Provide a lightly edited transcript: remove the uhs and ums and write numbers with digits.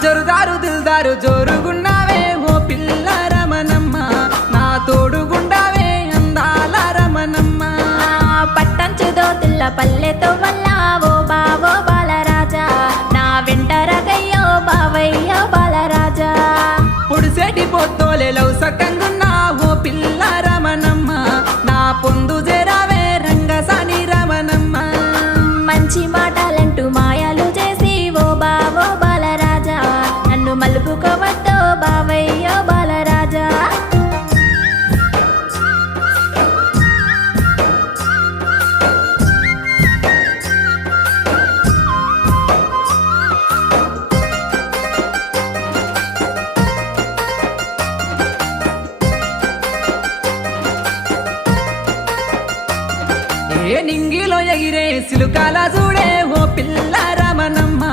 జరుదారు దిల్దారు జోరుగున్నావే ఓ పిల్ల రమణమ్మ, నా తోడుగుండావే అందాల రమణమ్మ. పట్టంచు దోతుల్ల పల్లెతో వల్ల ఓ బావో బాలరాజా, నా వెంట రగయ్యో బావయ్యో బాలరాజా. పొడిసేటి పొత్తోలే లవ్ సక్కంగున్నా ఓ పిల్ల రమణమ్మ, నా పొందు జరావే రంగసాని రమణమ్మ. మంచి మాటలంటూ మాయాలు చేసి ఓ బావో బాలరాజా, నన్ను మలుపుకోవద్దో బావయ్యో బాలరాజా. ఏ నింగిలో ఎగిరే సిలుకాల చూడే